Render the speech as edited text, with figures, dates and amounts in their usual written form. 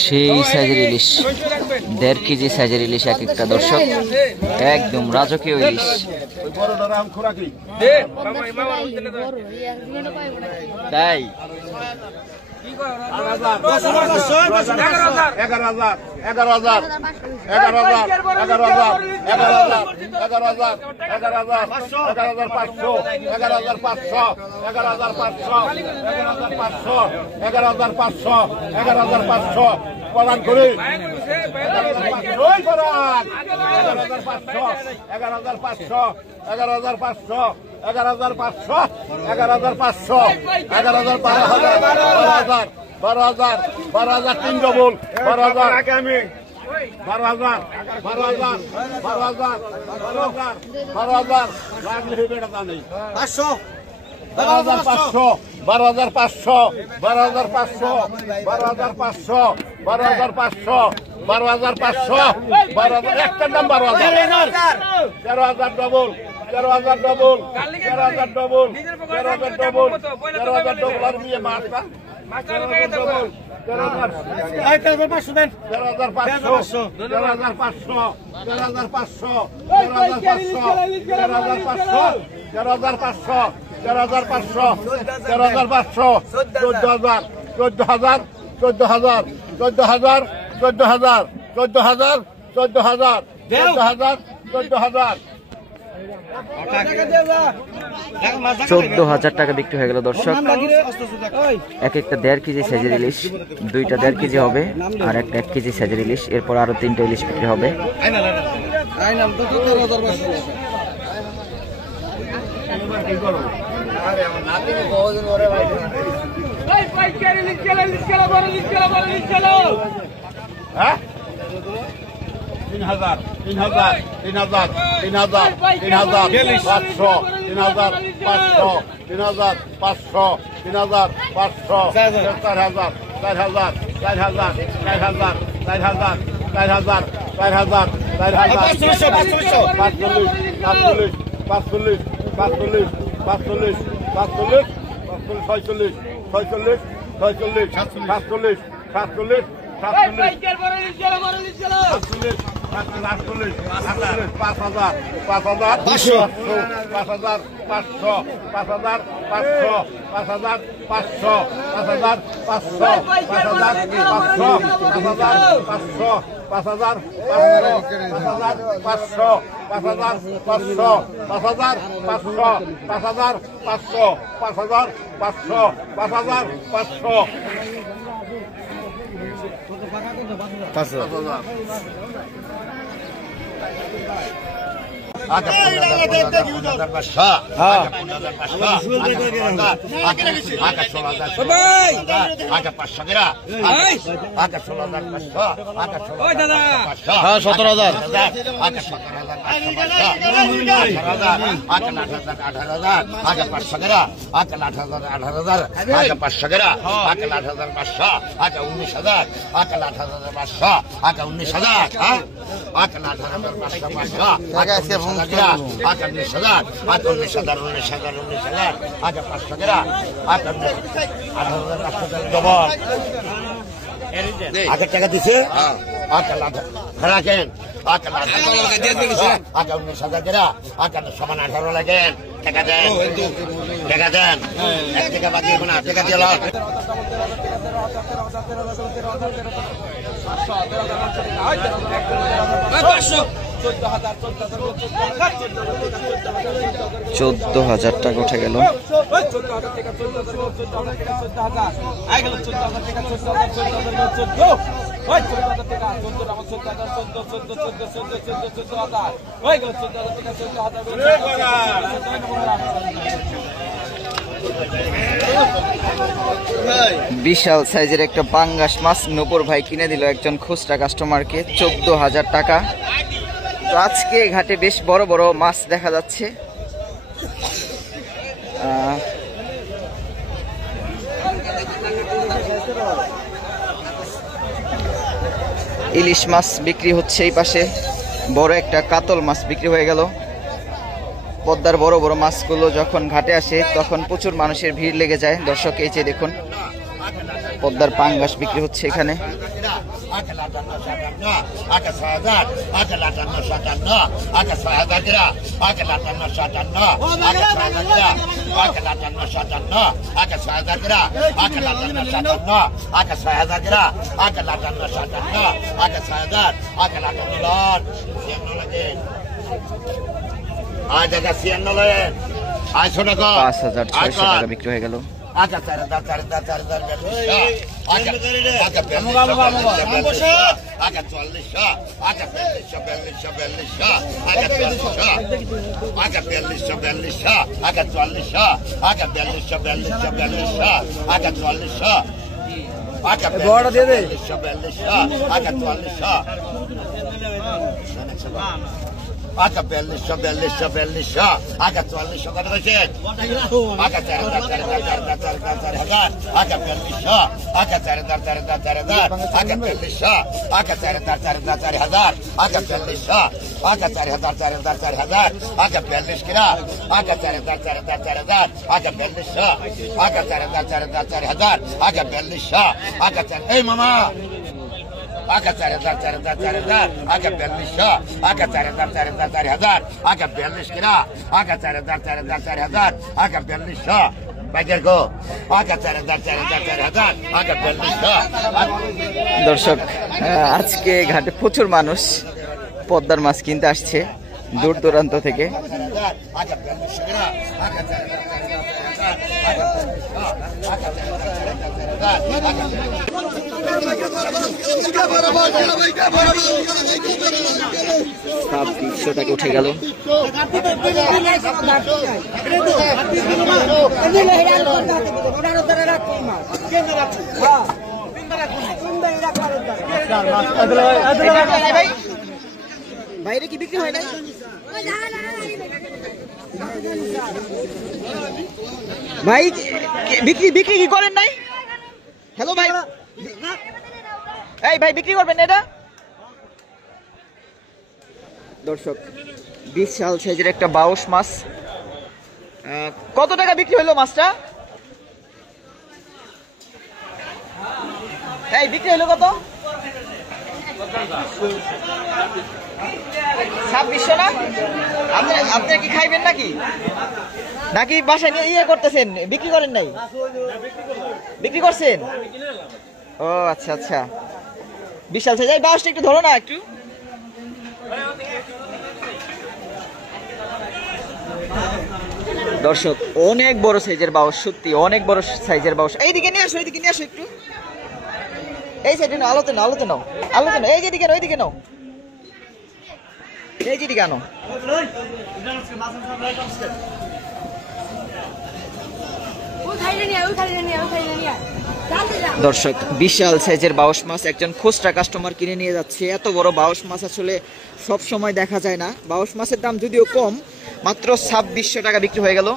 সেই সাইজের ইলিশ 1.5 কেজি সাইজের ইলিশ এক একটা দর্শক একদম রাজকীয় ইলিশ তাই 11,500 প্রদান করি 11,500 12,000 3 ডবল 12,000 আগামী 12,000 লাগলে বেটা জানি 500 একটা দাম 13,000 ডবল 13,000 ডবল আর নিয়ে মাছটা 14,000 টাকা বিক্রি হয়ে গেল দর্শক এক একটা 1.5 কেজি সাইজের ইলিশ দুইটা 1.5 কেজি হবে আর একটা 1 কেজি সাইজের ইলিশ এরপর আরো 3টা ইলিশ বিক্রি হবে তিন হাজার 500 টাকা দিছে রাখেন 19,000 সমান 18 লাগেন টাকা দেন, টাকা দেন, 1 টাকা বাকি না, টাকা দিয়ে লন। $14,000 টাকা উঠে গেল। বিশাল সাইজের একটা পাঙ্গাস মাছ নূপুর ভাই কিনে দিল একজন খুচরা কাস্টমারকে 14,000 টাকা। তো আজকে ঘাটে বেশ বড় বড় মাছ দেখা যাচ্ছে। ইলিশ মাছ বিক্রি হচ্ছে এই পাশে, বড় একটা কাতল মাছ বিক্রি হয়ে গেল। পদ্মার বড় বড় মাছগুলো যখন ঘাটে আসে তখন প্রচুর মানুষের ভিড় লেগে যায়। দর্শক এই যে দেখুন পদ্মার পাঙ্গাস বিক্রি হচ্ছে এখানে। আজ 5,600 টাকা বিক্রি হয়ে গেল। আচ্ছা স্যার দাঁড় 4200 আচ্ছা 4400 কত বলছেন? আচ্ছা 4,000 আচ্ছা 4200 আচ্ছা 4,000 আচ্ছা 4200 আচ্ছা 4,000 আচ্ছা 4200 আচ্ছা 4,000 আচ্ছা 42 কিনা আচ্ছা 4,000 আচ্ছা 4200 আচ্ছা 4,000 আচ্ছা 4200 আচ্ছা এই মামা আচ্ছা 4,000 আচ্ছা 4200 আচ্ছা 4,000 আচ্ছা 42 কিনা আচ্ছা 4,000 আচ্ছা 4200 বাজার গো আচ্ছা 4,000 আচ্ছা 4200। দর্শক আজকে ঘাটে প্রচুর মানুষ পদ্মার মাছ কিনতে আসছে দূর দূরান্ত থেকে। আচ্ছা 4200 কিনা আচ্ছা 2600 টাকা উঠে গেল। বাইরে কি বিক্রি হয় না ভাই? বিক্রি কি করেন নাই? হ্যালো ভাই, এই ভাই বিক্রি করবেন না এটা? দর্শক বিশাল সাইজের একটা বাউস মাছ, কত টাকা বিক্রি হলো মাছটা? এই বিক্রি হলো কত? 2600 না? আপনি কি খাইবেন নাকি নাকি বাসায় নিয়ে ইয়ে করতেছেন? বিক্রি করেন নাই? বিক্রি করছেন? ও আচ্ছা আচ্ছা, বিশাল সাইজ। এই বাউসটা একটু ধরো না একটু। দর্শক অনেক বড় সাইজের বাউস, সত্যি অনেক বড় সাইজের বাউস। এইদিকে নিয়ে আসো, এইদিকে নিয়ে আসো একটু। এই সাইডে নাও, আলোতে নাও, আলোতে নাও, আলোতে নাও। এই যেদিকে নাও, এইদিকে নাও, এই যেদিকে আনো। দর্শক বিশাল সাইজের বাউস মাছ একজন খুচরা কাস্টমার কিনে নিয়ে যাচ্ছে। এত বড় বাউস মাছ আসলে সব সময় দেখা যায় না। বাউস মাছের দাম যদিও কম, মাত্র 2600 টাকা বিক্রি হয়ে গেল।